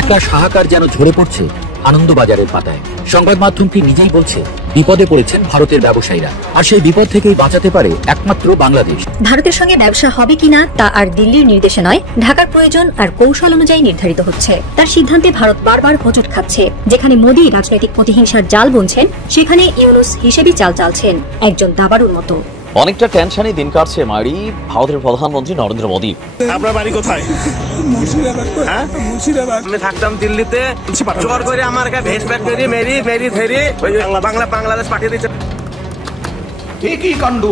একা হাহাকার যেন ঝরে পড়ছে আনন্দবাজারের পাতায়। সংবাদ মাধ্যমটি নিজেই বলছে বিপদে পড়েছেন ভারতের ব্যবসায়ীরা, আর সেই বিপদ থেকেই বাঁচাতে পারে একমাত্র বাংলাদেশ। ভারতের সঙ্গে ব্যবসা হবে কিনা তা আর দিল্লির নির্দেশে নয়, ঢাকার প্রয়োজন আর কৌশল অনুযায়ী নির্ধারিত হচ্ছে। তার সিদ্ধান্তে ভারত বারবার হোঁচট খাচ্ছে। যেখানে মোদী রাজনৈতিক প্রতিহিংসার জাল বুনছেন, সেখানে ইউনূস হিসেবি চাল চালছেন একজন দাবাড়ুর মতো। অনেকটা টেনশনে দিন কাটছে মারি ভারতের প্রধানমন্ত্রী নরেন্দ্র মোদী। আপনার বাড়ি কোথায়? আমি থাকতাম দিল্লিতে, জোর করে আমার ভেস প্যাক করে মেরি ধেরি বাংলাদেশ পাঠিয়ে দিচ্ছে। একই কাণ্ড,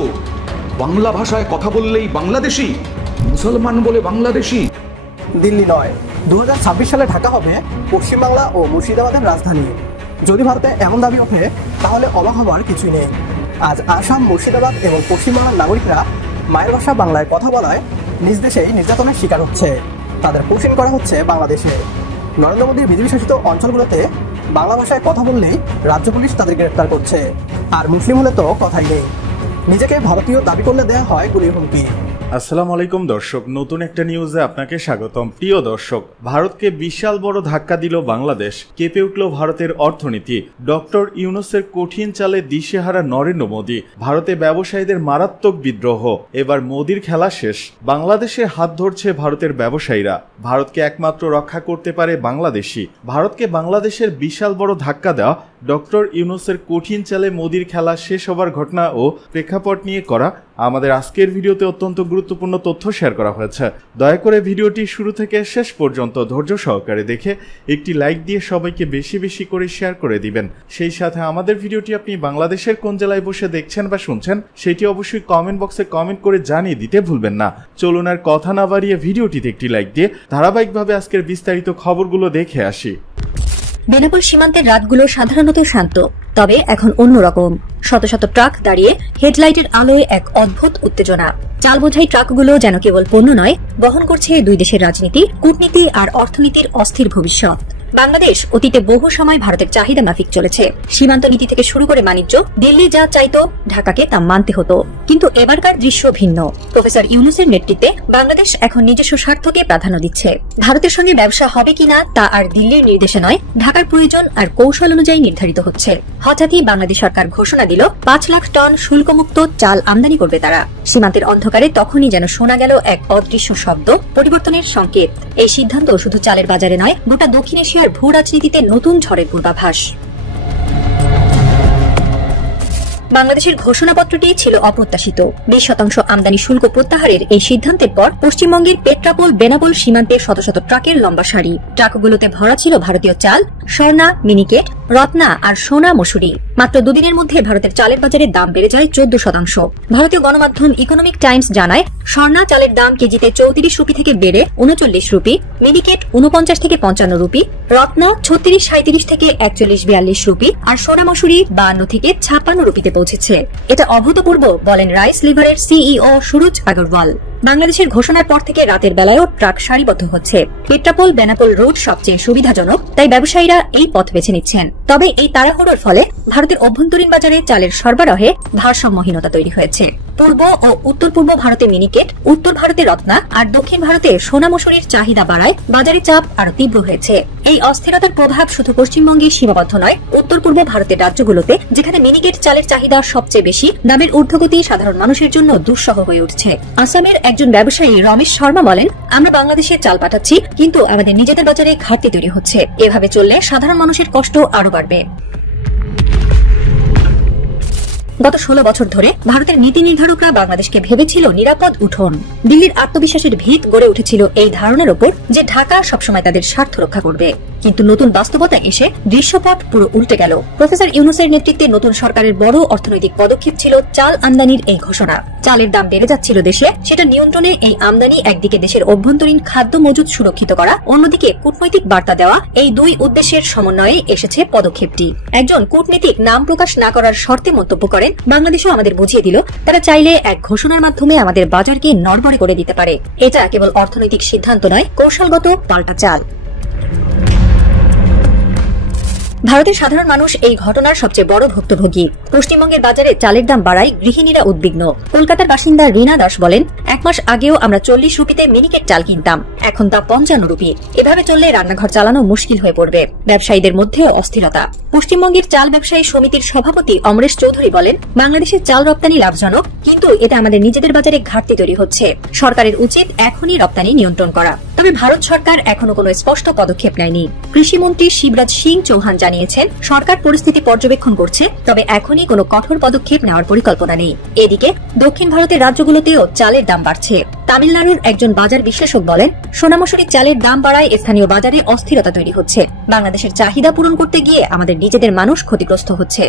বাংলা ভাষায় কথা বললেই বাংলাদেশি, মুসলমান বলে বাংলাদেশি। দিল্লি নয়, 2026 সালে ঢাকা হবে পশ্চিমবাংলা ও মুর্শিদাবাদের রাজধানী। যদি ভারতে এমন দাবি ওঠে তাহলে অবাক হবার কিছুই নেই। আজ আসাম, মুর্শিদাবাদ এবং পশ্চিমবাংলার নাগরিকরা মায়ের ভাষা বাংলায় কথা বলায় নিজ দেশেই নির্যাতনের শিকার হচ্ছে। তাদের পুষিন করা হচ্ছে বাংলাদেশে। নরেন্দ্র মোদীর বিজেপি শাসিত অঞ্চলগুলোতে বাংলা ভাষায় কথা বললেই রাজ্য পুলিশ তাদের গ্রেপ্তার করছে, আর মুসলিম হলে তো কথাই নেই। নিজেকে ভারতীয় দাবি করলে দেয়া হয় গুলির হুমকি। আসসালামু আলাইকুম দর্শক, নতুন একটা নিউজে আপনাকে স্বাগতম। প্রিয় দর্শক, ভারতকে বিশাল বড় ধাক্কা দিল বাংলাদেশ, কেঁপে উঠল ভারতের অর্থনীতি। ডক্টর ইউনূসের কঠিন চালে দিশেহারা নরেন্দ্র মোদী, ভারতে ব্যবসায়ীদের মারাত্মক বিদ্রোহ। এবার মোদীর খেলা শেষ, বাংলাদেশের হাত ধরছে ভারতের ব্যবসায়ীরা। ভারতকে একমাত্র রক্ষা করতে পারে বাংলাদেশই। ভারতকে বাংলাদেশের বিশাল বড় ধাক্কা দেওয়া ডক্টর ইউনূসের কঠিন চালে মোদীর খেলা শেষ হবার ঘটনা ও প্রেক্ষাপট নিয়ে করা আমাদের আজকের ভিডিওতে অত্যন্ত গুরুত্বপূর্ণ তথ্য শেয়ার করা হয়েছে। দয়া করে ভিডিওটি শুরু থেকে শেষ পর্যন্ত ধৈর্য সহকারে দেখে একটি লাইক দিয়ে সবাইকে বেশি বেশি করে শেয়ার করে দিবেন। সেই সাথে আমাদের ভিডিওটি আপনি বাংলাদেশের কোন জেলায় বসে দেখছেন বা শুনছেন সেটি অবশ্যই কমেন্ট বক্সে কমেন্ট করে জানিয়ে দিতে ভুলবেন না। চলুন আর কথা না বাড়িয়ে ভিডিওটিতে একটি লাইক দিয়ে ধারাবাহিকভাবে আজকের বিস্তারিত খবরগুলো দেখে আসি। বেনাপোল সীমান্তের রাতগুলো সাধারণত শান্ত, তবে এখন অন্যরকম। শত শত ট্রাক দাঁড়িয়ে হেডলাইটের আলোয় এক অদ্ভুত উত্তেজনা। চাল বোঝাই ট্রাকগুলো যেন কেবল পণ্য নয়, বহন করছে দুই দেশের রাজনীতি, কূটনীতি আর অর্থনীতির অস্থির ভবিষ্যৎ। বাংলাদেশ অতীতে বহু সময় ভারতের চাহিদা মাফিক চলেছে। সীমান্ত নীতি থেকে শুরু করে বাণিজ্য, দিল্লি যা চাইতো ঢাকাকে তা মানতে হতো। কিন্তু এবারকার দৃশ্য ভিন্ন। প্রফেসর ইউনূসের নেতৃত্বে বাংলাদেশ এখন নিজস্ব স্বার্থকে প্রাধান্য দিচ্ছে। ভারতের সঙ্গে ব্যবসা হবে কিনা তা আর দিল্লির নির্দেশে নয়, ঢাকার প্রয়োজন আর কৌশল অনুযায়ী নির্ধারিত হচ্ছে। হঠাৎই বাংলাদেশ সরকার ঘোষণা দিল 5 লাখ টন শুল্কমুক্ত চাল আমদানি করবে তারা। সীমান্তের অন্ধকারে তখনই যেন শোনা গেল এক অদৃশ্য শব্দ, পরিবর্তনের সংকেত। এই সিদ্ধান্ত শুধু চালের বাজারে নয়, গোটা দক্ষিণ এশিয়ার ভূ রাজনীতিতে নতুন ঝড়ের পূর্বাভাস। বাংলাদেশের ঘোষণাপত্রটি ছিল অপ্রত্যাশিত। 20% আমদানি শুল্ক প্রত্যাহারের এই সিদ্ধান্তের পর পশ্চিমবঙ্গের পেট্রাপোল বেনাপোল সীমান্তে শত শত ট্রাকের লম্বা সারি। ট্রাকগুলোতে ভরা ছিল ভারতীয় চাল, স্বর্ণা, মিনিকেট, রত্না আর সোনা মসুরি। মাত্র দুদিনের মধ্যে ভারতের চালের বাজারে দাম বেড়ে যায় 14%। ভারতীয় গণমাধ্যম ইকোনমিক টাইমস জানায়, স্বর্ণা চালের দাম কেজিতে 34 রুপি থেকে বেড়ে 39 রুপি, মিনিকেট 49 থেকে 55 রুপি, রত্না 36-37 থেকে 41-42 রুপি আর সোনা মসুরি 52 থেকে 56 রুপিতে পৌঁছেছে। এটা অভূতপূর্ব, বলেন রাইস লিভারের সিইও সুরজ আগরওয়াল। বাংলাদেশের ঘোষণার পর থেকে রাতের বেলায়ও ট্রাক সারিবদ্ধ হচ্ছে। পেট্রাপোল বেনাপোল রোড সবচেয়ে সুবিধাজনক, তাই ব্যবসায়ীরা এই পথ বেছে নিচ্ছেন। তবে এই তাড়াহুড়োর ফলে ভারতের অভ্যন্তরীণ বাজারে চালের সরবরাহে ভারসাম্যহীনতা তৈরি হয়েছে। পূর্ব ও উত্তর পূর্ব ভারতে মিনিকেট, উত্তর ভারতে রত্না আর দক্ষিণ ভারতে সোনা মসুরির চাহিদা বাড়ায় বাজারে চাপ আরো তীব্র হয়েছে। এই অস্থিরতার প্রভাব শুধু পশ্চিমবঙ্গে সীমাবদ্ধ নয়, উত্তর পূর্ব ভারতের রাজ্যগুলোতে, যেখানে মিনিকেট চালের চাহিদা সবচেয়ে বেশি, দামের ঊর্ধ্বগতি সাধারণ মানুষের জন্য দুঃসহ হয়ে উঠছে। আসামের একজন ব্যবসায়ী রমেশ শর্মা বলেন, আমরা বাংলাদেশে চাল পাঠাচ্ছি, কিন্তু আমাদের নিজেদের বাজারে ঘাটতি তৈরি হচ্ছে। এভাবে চললে সাধারণ মানুষের কষ্ট আরো বাড়বে। গত 16 বছর ধরে ভারতের নীতি নির্ধারকরা বাংলাদেশকে ভেবেছিল নিরাপদ উঠোন। দিল্লির আত্মবিশ্বাসের ভিত গড়ে উঠেছিল এই ধারণার উপর যে ঢাকা সবসময় তাদের স্বার্থ রক্ষা করবে। কিন্তু নতুন বাস্তবতা এসে দৃশ্যপট পুরো উল্টে গেল। প্রফেসর ইউনূসের নেতৃত্বে নতুন সরকারের বড় অর্থনৈতিক পদক্ষেপ ছিল চাল আমদানির এই ঘোষণা। চালের দাম বেড়ে যাচ্ছিল দেশে, সেটা নিয়ন্ত্রণে এই আমদানি একদিকে দেশের অভ্যন্তরীণ খাদ্য মজুদ সুরক্ষিত করা, অন্যদিকে কূটনৈতিক বার্তা দেওয়া, এই দুই উদ্দেশ্যের সমন্বয়ে এসেছে পদক্ষেপটি। একজন কূটনীতিক নাম প্রকাশ না করার শর্তে মন্তব্য করেন, বাংলাদেশও আমাদের বুঝিয়ে দিল তারা চাইলে এক ঘোষণার মাধ্যমে আমাদের বাজারকে নড়বড়ে করে দিতে পারে। এটা কেবল অর্থনৈতিক সিদ্ধান্ত নয়, কৌশলগত পাল্টা চাল। ভারতের সাধারণ মানুষ এই ঘটনার সবচেয়ে বড় ভুক্তভোগী। পশ্চিমবঙ্গের বাজারে চালের দাম বাড়ায় গৃহিণীরা উদ্বিগ্ন। কলকাতার বাসিন্দা রীনা দাস বলেন, 1 মাস আগেও আমরা 40 রুপিতে মিনিকেট চাল কিনতাম, এখন তা 55 রুপি। এভাবে চললে রান্নাঘর চালানো মুশকিল হয়ে পড়বে। ব্যবসায়ীদের মধ্যেও অস্থিরতা। পশ্চিমবঙ্গের চাল ব্যবসায়ী সমিতির সভাপতি অমরেশ চৌধুরী বলেন, বাংলাদেশের চাল রপ্তানি লাভজনক, কিন্তু এতে আমাদের নিজেদের বাজারে ঘাটতি তৈরি হচ্ছে। সরকারের উচিত এখনই রপ্তানি নিয়ন্ত্রণ করা। তবে ভারত সরকার এখনো কোনো স্পষ্ট পদক্ষেপ নেয়নি। কৃষিমন্ত্রী শিবরাজ সিং চৌহান জানিয়েছেন, সরকার পরিস্থিতি পর্যবেক্ষণ করছে, তবে এখনই কোনো কঠোর পদক্ষেপ নেওয়ার পরিকল্পনা নেই। এদিকে দক্ষিণ ভারতের রাজ্যগুলোতেও চালের দাম বাড়ছে। তামিলনাড়ুর একজন বাজার বিশ্লেষক বলেন, সোনামসুরি চালের দাম বাড়ায় স্থানীয় বাজারে অস্থিরতা তৈরি হচ্ছে। বাংলাদেশের চাহিদা পূরণ করতে গিয়ে আমাদের নিজেদের মানুষ ক্ষতিগ্রস্ত হচ্ছে।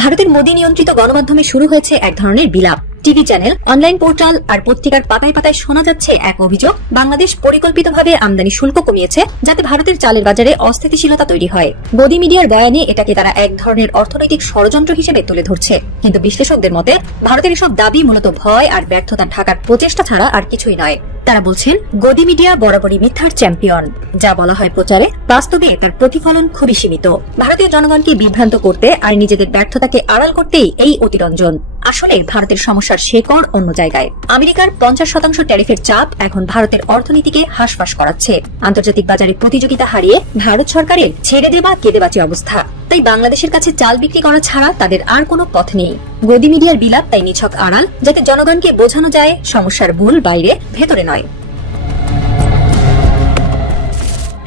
ভারতের মোদী নিয়ন্ত্রিত গণমাধ্যমে শুরু হয়েছে এক ধরনের বিলাপ। টিভি চ্যানেল, অনলাইন পোর্টাল আর পত্রিকার পাতায় পাতায় শোনা যাচ্ছে এক অভিযোগ, বাংলাদেশ পরিকল্পিতভাবে আমদানি শুল্ক কমিয়েছে যাতে ভারতের চালের বাজারে অস্থিতিশীলতা তৈরি হয়। মোদী মিডিয়ার বয়ানে এটাকে তারা এক ধরনের অর্থনৈতিক ষড়যন্ত্র হিসেবে তুলে ধরছে। কিন্তু বিশ্লেষকদের মতে ভারতের এসব দাবি মূলত ভয় আর ব্যর্থতা ঢাকার প্রচেষ্টা ছাড়া আর কিছুই নয়। তারা বলছেন, গদি মিডিয়া বরাবরই মিথ্যার চ্যাম্পিয়ন। যা বলা হয় প্রচারে, বাস্তবে তার প্রতিফলন খুবই সীমিত। ভারতীয় জনগণকে বিভ্রান্ত করতে আর নিজেদের ব্যর্থতাকে আড়াল করতেই এই অতিরঞ্জন। আসলে ভারতের সমস্যার শেকড় অন্য জায়গায়। আমেরিকার 50% ট্যারিফের চাপ এখন ভারতের অর্থনীতিকে হাসফাস করাচ্ছে। আন্তর্জাতিক বাজারে প্রতিযোগিতা হারিয়ে ভারত সরকারের ছেড়ে দেবা কেঁদে বাঁচি অবস্থা। তাই বাংলাদেশের কাছে চাল বিক্রি করা ছাড়া তাদের আর কোনো পথ নেই। গদি মিডিয়ার বিলাপ তাই নিছক আড়াল, যাতে জনগণকে বোঝানো যায় সমস্যার মূল বাইরে, ভেতরে নয়।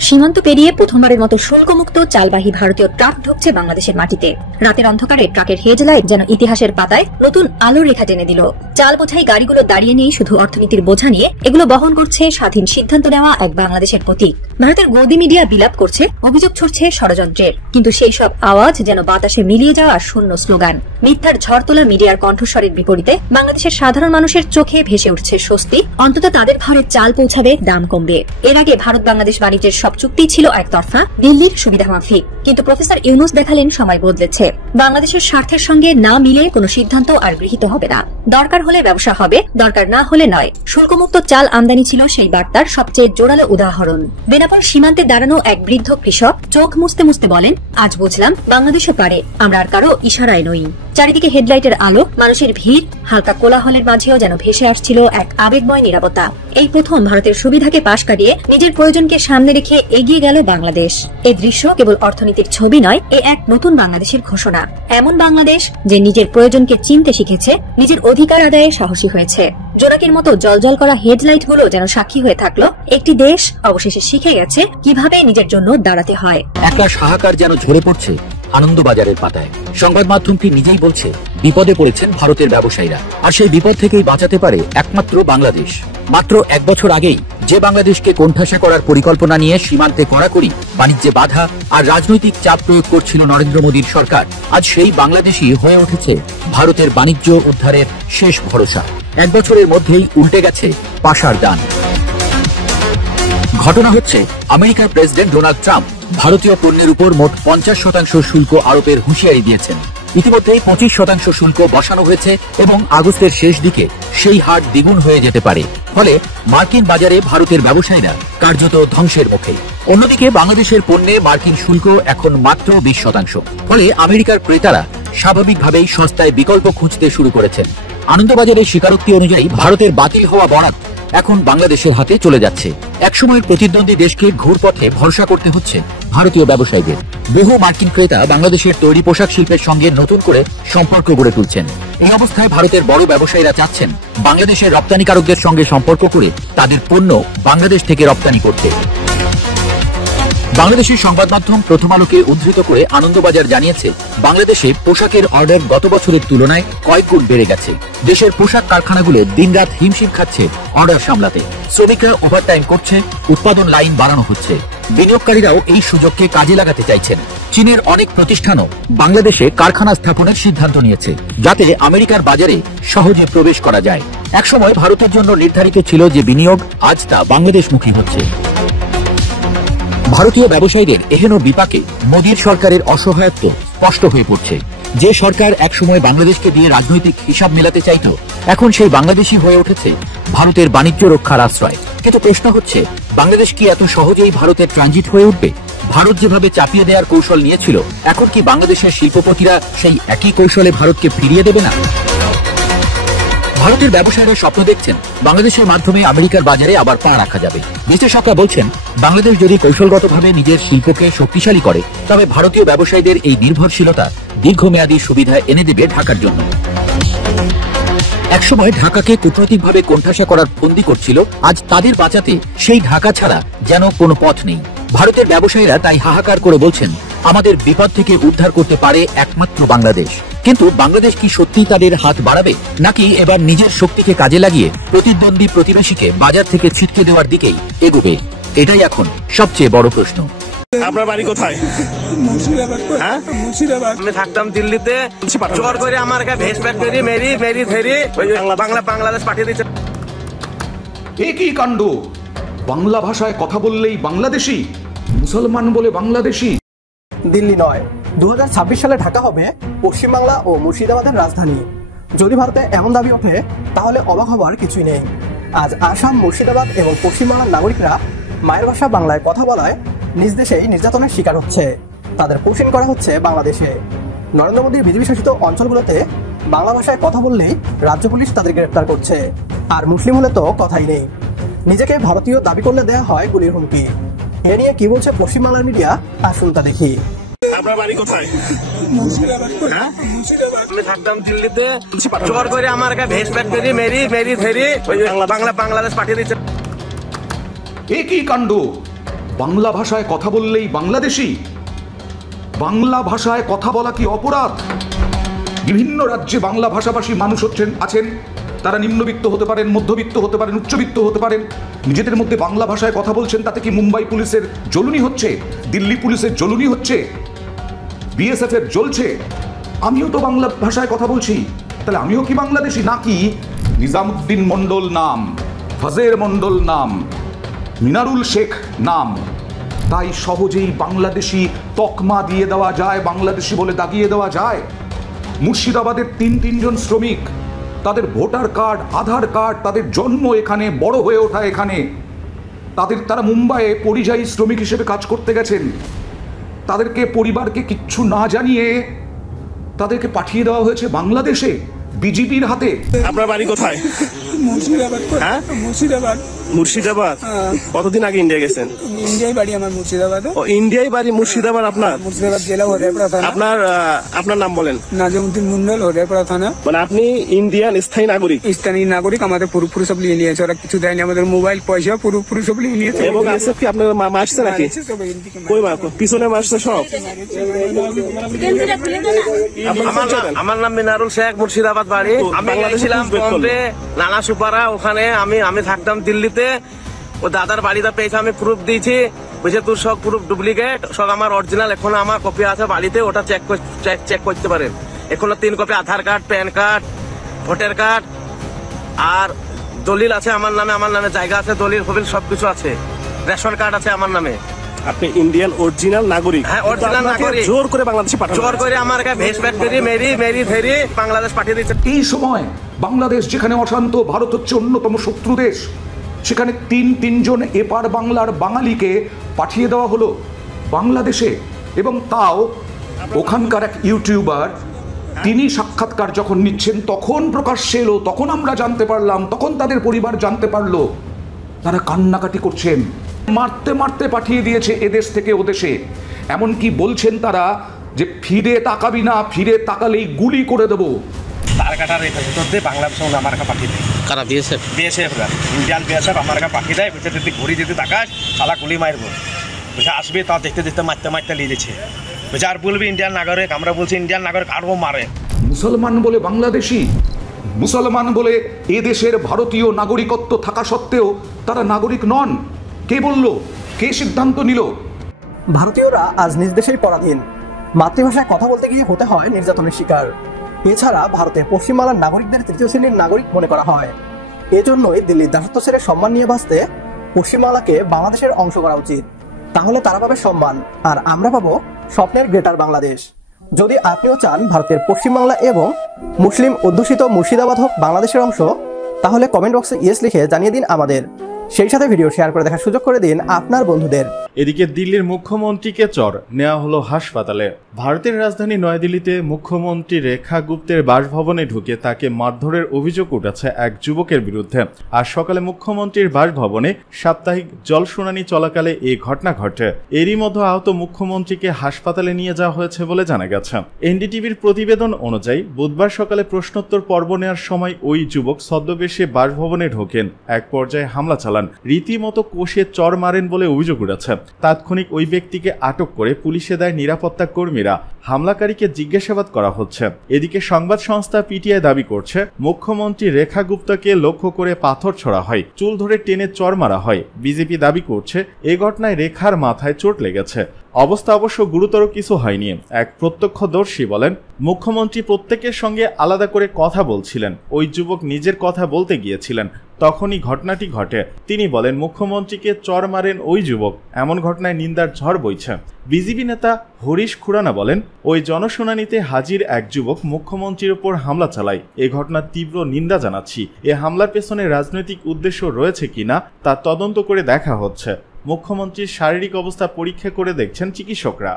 সীমান্ত পেরিয়ে প্রথমবারের মতো শুল্কমুক্ত চালবাহী ভারতীয় ট্রাক ঢুকছে বাংলাদেশের মাটিতে। রাতের অন্ধকারে ট্রাকের হেডলাইট যেন ইতিহাসের পাতায় নতুন আলোর রেখা টেনে দিল। চাল বোঝাই গাড়িগুলো দাঁড়িয়ে নেই শুধু অর্থনীতির বোঝা নিয়ে, এগুলো বহন করছে স্বাধীন সিদ্ধান্ত নেওয়া এক বাংলাদেশের প্রতীক। ভারতের গদি মিডিয়া বিলাপ করছে, অভিযোগ ছড়ছে ষড়যন্ত্রের, কিন্তু সেই সব আওয়াজ যেন বাতাসে মিলিয়ে যাওয়া শূন্য স্লোগান। মিথ্যার ঝড় তোলা মিডিয়ার কণ্ঠস্বরের বিপরীতে বাংলাদেশের সাধারণ মানুষের চোখে ভেসে উঠছে স্বস্তি। অন্তত তাদের ঘরে চাল পৌঁছাবে, দাম কমবে। এর আগে ভারত বাংলাদেশ বাণিজ্যের সব চুক্তি ছিল একতরফা, দিল্লির সুবিধা মাফিক। কিন্তু প্রফেসর ইউনুস দেখালেন সময় বদলেছে। বাংলাদেশের স্বার্থের সঙ্গে না মিলে কোনো সিদ্ধান্ত আর গৃহীত হবে না। দরকার হলে ব্যবসা হবে, দরকার না হলে নয়। শুল্কমুক্ত চাল আমদানি ছিল সেই বার্তার সবচেয়ে জোরালো উদাহরণ। বেনাপোল সীমান্তে দাঁড়ানো এক বৃদ্ধ কৃষক চোখ মুছতে মুছতে বলেন, আজ বুঝলাম বাংলাদেশও পারে, আমরা আর কারো ইশারায় নই। চারিদিকে হেডলাইটের আলো, মানুষের ভিড়, হালকা কোলাহলের মাঝেও যেন ভেসে আসছিল এক আবেগময় নীরবতা। এই প্রথম ভারতের সুবিধাকে পাশ কাটিয়ে নিজের প্রয়োজনকে সামনে রেখে এগিয়ে গেল বাংলাদেশ। এই দৃশ্য কেবল অর্থনীতির ছবি নয়, এ এক নতুন বাংলাদেশের ঘোষণা। এমন বাংলাদেশ যে নিজের প্রয়োজনকে চিনতে শিখেছে, নিজের অধিকার আদায়ে সাহসী হয়েছে। জোনাকির মতো জলজল করা হেডলাইট গুলো যেন সাক্ষী হয়ে থাকলো, একটি দেশ অবশেষে শিখে গেছে কিভাবে নিজের জন্য দাঁড়াতে হয়। একটা হাহাকার যেন ঝরে পড়ছে আনন্দবাজারের পাতায়। সংবাদ মাধ্যমটি নিজেই বলছে, বিপদে পড়েছেন ভারতের ব্যবসায়ীরা, আর সেই বিপদ থেকেই বাঁচাতে পারে একমাত্র বাংলাদেশ। মাত্র 1 বছর আগেই যে বাংলাদেশকে কোণঠাসা করার পরিকল্পনা নিয়ে সীমান্তে কড়াকড়ি, বাণিজ্যে বাধা আর রাজনৈতিক চাপ প্রয়োগ করছিল নরেন্দ্র মোদীর সরকার, আজ সেই বাংলাদেশই হয়ে উঠেছে ভারতের বাণিজ্য উদ্ধারের শেষ ভরসা। 1 বছরের মধ্যেই উল্টে গেছে পাশার দান। ঘটনা হচ্ছে, আমেরিকার প্রেসিডেন্ট ডোনাল্ড ট্রাম্প ভারতীয় পণ্যের উপর মোট 50% শুল্ক আরোপের হুঁশিয়ারি দিয়েছেন। ইতিমধ্যেই 25% শুল্ক বসানো হয়েছে এবং আগস্টের শেষ দিকে সেই হার দ্বিগুণ হয়ে যেতে পারে। ফলে মার্কিন বাজারে ভারতের ব্যবসায়ীরা কার্যত ধ্বংসের মুখে। অন্যদিকে বাংলাদেশের পণ্যে মার্কিন শুল্ক এখন মাত্র 20%। ফলে আমেরিকার ক্রেতারা স্বাভাবিকভাবেই সস্তায় বিকল্প খুঁজতে শুরু করেছেন। আনন্দবাজারের স্বীকারোক্তি অনুযায়ী ভারতের বাতিল হওয়া বরাত এখন বাংলাদেশের হাতে চলে যাচ্ছে। একসময়ের প্রতিদ্বন্দ্বী দেশকে ঘুরপথে ভরসা করতে হচ্ছে ভারতীয় ব্যবসায়ীদের। বহু মার্কিন ক্রেতা বাংলাদেশের তৈরি পোশাক শিল্পের সঙ্গে নতুন করে সম্পর্ক গড়ে তুলছেন। এই অবস্থায় ভারতের বড় ব্যবসায়ীরা চাচ্ছেন বাংলাদেশের রপ্তানিকারকদের সঙ্গে সম্পর্ক করে তাদের পণ্য বাংলাদেশ থেকে রপ্তানি করতে। বাংলাদেশের সংবাদ মাধ্যম প্রথম আলোকে উদ্ধৃত করে আনন্দবাজার জানিয়েছে, বাংলাদেশে পোশাকের অর্ডার গত বছরের তুলনায় কয়েক গুণ বেড়ে গেছে। দেশের পোশাক কারখানাগুলো দিনরাত হিমশিম খাচ্ছে অর্ডার সামলাতে। শ্রমিকরা ওভারটাইম করছে, উৎপাদন লাইন বাড়ানো হচ্ছে। বিনিয়োগকারীরাও এই সুযোগকে কাজে লাগাতে চাইছেন। চীনের অনেক প্রতিষ্ঠানও বাংলাদেশে কারখানা স্থাপনের সিদ্ধান্ত নিয়েছে, যাতে আমেরিকার বাজারে সহজে প্রবেশ করা যায়। একসময় ভারতের জন্য নির্ধারিত ছিল যে বিনিয়োগ, আজ তা বাংলাদেশমুখী হচ্ছে। ভারতীয় ব্যবসায়ীদের এহেন বিপাকে মোদীর সরকারের অসহায়ত্ব স্পষ্ট হয়ে পড়ছে। যে সরকার একসময় বাংলাদেশকে দিয়ে রাজনৈতিক হিসাব মেলাতে চাইত, এখন সেই বাংলাদেশই হয়ে উঠেছে ভারতের বাণিজ্য রক্ষার আশ্রয়। কিন্তু প্রশ্ন হচ্ছে, বাংলাদেশ কি এত সহজেই ভারতের ট্রানজিট হয়ে উঠবে? ভারত যেভাবে চাপিয়ে দেওয়ার কৌশল নিয়েছিল, এখন কি বাংলাদেশের শিল্পপতিরা সেই একই কৌশলে ভারতকে ফিরিয়ে দেবে না? ভারতের ব্যবসায়ীরা স্বপ্ন দেখছেন বাংলাদেশের মাধ্যমে আমেরিকার বাজারে আবার পা রাখা যাবে। বিশ্লেষকরা বলছেন, বাংলাদেশ যদি কৌশলগতভাবে নিজের শিল্পকে শক্তিশালী করে, তবে ভারতীয় ব্যবসায়ীদের এই নির্ভরশীলতা দীর্ঘমেয়াদী সুবিধা এনে দেবে ঢাকার জন্য। একসময় ঢাকাকে কূটনৈতিকভাবে কোণঠাসা করার ফন্দি করছিল, আজ তাদের বাঁচাতে সেই ঢাকা ছাড়া যেন কোনো পথ নেই। ভারতের ব্যবসায়ীরা তাই হাহাকার করে বলছেন, আমাদের বিপদ থেকে উদ্ধার করতে পারে একমাত্র বাংলাদেশ। কিন্তু বাংলাদেশ কি সত্যি তাদের হাত বাড়াবে, নাকি এবার নিজের শক্তিকে কাজে লাগিয়ে প্রতিদ্বন্দ্বী প্রতিবেশীকে বাজার থেকে ছিটকে দেওয়ার দিকেই এগোবে? এটাই এখন সবচেয়ে বড় প্রশ্ন। আপনার বাড়ি কোথায়? আমি থাকতাম দিল্লিতে। জোর করে আমার ভেস প্যাক করি মেরি ধরি বাংলাদেশ পাঠিয়ে দিচ্ছে। একই কাণ্ড, বাংলা ভাষায় কথা বললেই বাংলাদেশি, মুসলমান বলে বাংলাদেশি। দিল্লি নয়, 2026 সালে ঢাকা হবে পশ্চিমবাংলা ও মুর্শিদাবাদের রাজধানী। যদি ভারতে এমন দাবি ওঠে, তাহলে অবাক হওয়ার কিছুই নেই। আজ আসাম, মুর্শিদাবাদ এবং পশ্চিমবাংলার নাগরিকরা মায়ের ভাষা বাংলায় কথা বলায় নিজ দেশেই নির্যাতনের শিকার হচ্ছে। তাদের পোষণ করা হচ্ছে বাংলাদেশে। নরেন্দ্র মোদীর বিজেপি শাসিত অঞ্চলগুলোতে বাংলা ভাষায় কথা বললেই রাজ্য পুলিশ তাদের গ্রেপ্তার করছে। আর মুসলিম হলে তো কথাই নেই, নিজেকে ভারতীয় দাবি করলে দেয়া হয় গুলির হুমকি। এ নিয়ে কি বলছে পশ্চিমবাংলার মিডিয়া, আসুন তা দেখি। আপনার বাড়ি কোথায়? আমি থাকতাম দিল্লিতে। জোর করে আমার ভেস প্যাক করি মেরি ধরি বাংলাদেশ পাঠিয়ে দিচ্ছে। একই কাণ্ড, বাংলা ভাষায় কথা বললেই বাংলাদেশি। বাংলা ভাষায় কথা বলা কি অপরাধ? বিভিন্ন রাজ্যে বাংলা ভাষাভাষী মানুষ আছেন। তারা নিম্নবিত্ত হতে পারেন, মধ্যবিত্ত হতে পারেন, উচ্চবিত্ত হতে পারেন। নিজেদের মধ্যে বাংলা ভাষায় কথা বলছেন, তাতে কি মুম্বাই পুলিশের জ্বলুনি হচ্ছে, দিল্লি পুলিশের জ্বলুনি হচ্ছে, বিএসএফ এর জ্বলছে? আমিও তো বাংলা ভাষায় কথা বলছি, তাহলে আমিও কি বাংলাদেশি? নাকি নিজামুদ্দিন মন্ডল নাম, ফজের মন্ডল নাম, মিনারুল শেখ নাম, তাই সহজেই বাংলাদেশি তকমা দিয়ে দেওয়া যায়, বাংলাদেশি বলে দাগিয়ে দেওয়া যায়? মুর্শিদাবাদের তিনজন শ্রমিক, তাদের ভোটার কার্ড, আধার কার্ড, তাদের জন্ম এখানে, বড় হয়ে ওঠা এখানে, তারা মুম্বাইয়ে পরিযায়ী শ্রমিক হিসেবে কাজ করতে গেছেন। তাদেরকে, পরিবারকে কিচ্ছু না জানিয়ে তাদেরকে পাঠিয়ে দেওয়া হয়েছে বাংলাদেশে বিজিবির হাতে। আপনার বাড়ি কোথায়? মুর্শিদাবাদ। কতদিন আগে ইন্ডিয়া গেছেন? ইন্ডিয়ায় বাড়ি আমার, মুর্শিদাবাদ। ও, ইন্ডিয়ায় বাড়ি মুর্শিদাবাদ আপনার? মুর্শিদাবাদ জেলা, হরিয়ারপাড়া থানা। আপনার নাম বলেন? নাজিমুদ্দিন মন্ডল, হরিয়ারপাড়া থানা। মানে আপনি ইন্ডিয়ান স্থায়ী নাগরিক? স্থানীয় নাগরিক। আমাদের পুরোপুরি সব নিয়ে নিয়েছে, ওরা কিছু দেয়নি, আমাদের মোবাইল, পয়সা পুরোপুরি সব নিয়ে নিয়েছে। এবং আছে কি আপনার মারছে নাকি? কই পিছনে মারছে সব? আমার নাম মিনারুল শেখ, মুর্শিদাবাদ বাড়ি। আমি ছিলাম বম্বে, নানা সুপারা, ওখানে আমি থাকতাম দিল্লিতে। ও দাদার বাড়িতে পেয়েছে, আমি প্রুফ দিয়েছি, বুঝে তোর সব প্রুফ ডুপ্লিকেট, সব আমার অরিজিনাল এখনো আমার কপি আছে বাড়িতে, ওটা চেক করতে পারেন। এখনো 3 copy Aadhaar card, PAN card, voter card আর দলিল আছে আমার নামে জায়গা আছে, দলিল ফবিল সবকিছু আছে, রেশন কার্ড আছে আমার নামে। আপনি ইন্ডিয়ান অরিজিনাল নাগরিক? হ্যাঁ, অরিজিনাল নাগরিক। জোর করে বাংলাদেশে পাঠানো, জোর করে আমার ভেস প্যাক করি মেরি ধরি বাংলাদেশ পাঠিয়ে দিচ্ছে। এই সময় বাংলাদেশ যেখানে অশান্ত, ভারত হচ্ছে অন্যতম শত্রু দেশ, সেখানে তিনজন এপার বাংলার বাঙালিকে পাঠিয়ে দেওয়া হলো বাংলাদেশে। এবং তাও ওখানকার এক ইউটিউবার, তিনি সাক্ষাৎকার যখন নিচ্ছেন তখন প্রকাশ্যে এলো, তখন আমরা জানতে পারলাম, তখন তাদের পরিবার জানতে পারলো, তারা কান্নাকাটি করছেন। মারতে মারতে পাঠিয়ে দিয়েছে এদেশ থেকে ওদেশে। এমনকি বলছেন তারা যে ফিরে তাকাবি না, ফিরে তাকালেই গুলি করে দেবো। তার কাটার ভিতর দিয়ে বাংলাদেশে আমার পাঠিয়ে দেয়। কারা? বিএসএফ, ইন্ডিয়ান বিএসএফ আমার পাঠিয়ে দেয়, বুঝে যদি ঘুরি যদি তাকাস তালা গুলি মারবো, বুঝে আসবে, তা দেখতে দেখতে মারতে নিয়ে যাচ্ছে, বুঝে। আর বলবি ইন্ডিয়ান নাগরিক, আমরা বলছি ইন্ডিয়ান নাগরিক, আরও মারে। মুসলমান বলে বাংলাদেশি, মুসলমান বলে এ দেশের ভারতীয় নাগরিকত্ব থাকা সত্ত্বেও তারা নাগরিক নন। কে বলল? কে সিদ্ধান্ত নিল? ভারতীয়রা আজ নিজ দেশেই পরাধীন। মাতৃভাষায় কথা বলতে গিয়ে হতে হয় নির্যাতনের শিকার। এছাড়া ভারতে পশ্চিমবাংলার নাগরিকদের তৃতীয় শ্রেণীর নাগরিক মনে করা হয়। এজন্যই দিল্লির দাসত্ব ছেড়ে সম্মান নিয়ে বাঁচতে পশ্চিমবাংলাকে বাংলাদেশের অংশ করা উচিত। তাহলে তারা পাবে সম্মান, আর আমরা পাবো স্বপ্নের গ্রেটার বাংলাদেশ। যদি আপনিও চান ভারতের পশ্চিমবাংলা এবং মুসলিম অধ্যুষিত মুর্শিদাবাদ হোক বাংলাদেশের অংশ, তাহলে কমেন্ট বক্সে ইয়েস লিখে জানিয়ে দিন আমাদের। সেই সাথে ভিডিও শেয়ার করে দেখার সুযোগ করে দিন আপনার বন্ধুদের। এদিকে দিল্লির মুখ্যমন্ত্রীকে চর নেওয়া হলো হাসপাতালে। ভারতের রাজধানী নয়াদিল্লিতে মুখ্যমন্ত্রী রেখা গুপ্তের বাসভবনে ঢুকে তাকে মারধরের অভিযোগ উঠেছে এক যুবকের বিরুদ্ধে। আজ সকালে মুখ্যমন্ত্রীর বাসভবনে সাপ্তাহিক জল শুনানি চলাকালে এই ঘটনা ঘটে। এরই মধ্যে আহত মুখ্যমন্ত্রীকে হাসপাতালে নিয়ে যাওয়া হয়েছে বলে জানা গেছে। এনডিটিভির প্রতিবেদন অনুযায়ী বুধবার সকালে প্রশ্নোত্তর পর্ব নেওয়ার সময় ওই যুবক ছদ্মবেশে বাসভবনে ঢোকেন। এক পর্যায়ে হামলা চালান, রীতিমতো কষে চর মারেন বলে অভিযোগ উঠেছে। তাৎক্ষণিক ওই ব্যক্তিকে আটক করে পুলিশে দেয় নিরাপত্তা কর্মীরা। হামলাকারীকে জিজ্ঞাসাবাদ করা হচ্ছে। এদিকে সংবাদ সংস্থা পিটিআই দাবি করছে মুখ্যমন্ত্রী রেখা গুপ্তাকে লক্ষ্য করে পাথর ছোড়া হয়, চুল ধরে টেনে চর মারা হয়। বিজেপি দাবি করছে এ ঘটনায় রেখার মাথায় চোট লেগেছে। অবস্থা অবশ্য গুরুতর কিছু হয়নি। এক প্রত্যক্ষদর্শী বলেন, মুখ্যমন্ত্রী প্রত্যেকের সঙ্গে আলাদা করে কথা বলছিলেন। ওই যুবক নিজের কথা বলতে গিয়েছিলেন, তখনই ঘটনাটি ঘটে। তিনি বলেন, মুখ্যমন্ত্রীকে চর মারেন ওই যুবক। এমন ঘটনায় নিন্দার ঝড় বইছে। বিজেপি নেতা হরিশ খুরানা বলেন, ওই জনশুনানিতে হাজির এক যুবক মুখ্যমন্ত্রীর ওপর হামলা চালায়। এ ঘটনার তীব্র নিন্দা জানাচ্ছি। এ হামলার পেছনে রাজনৈতিক উদ্দেশ্য রয়েছে কিনা তা তদন্ত করে দেখা হচ্ছে। মুখ্যমন্ত্রীর শারীরিক অবস্থা পরীক্ষা করে দেখছেন চিকিৎসকরা।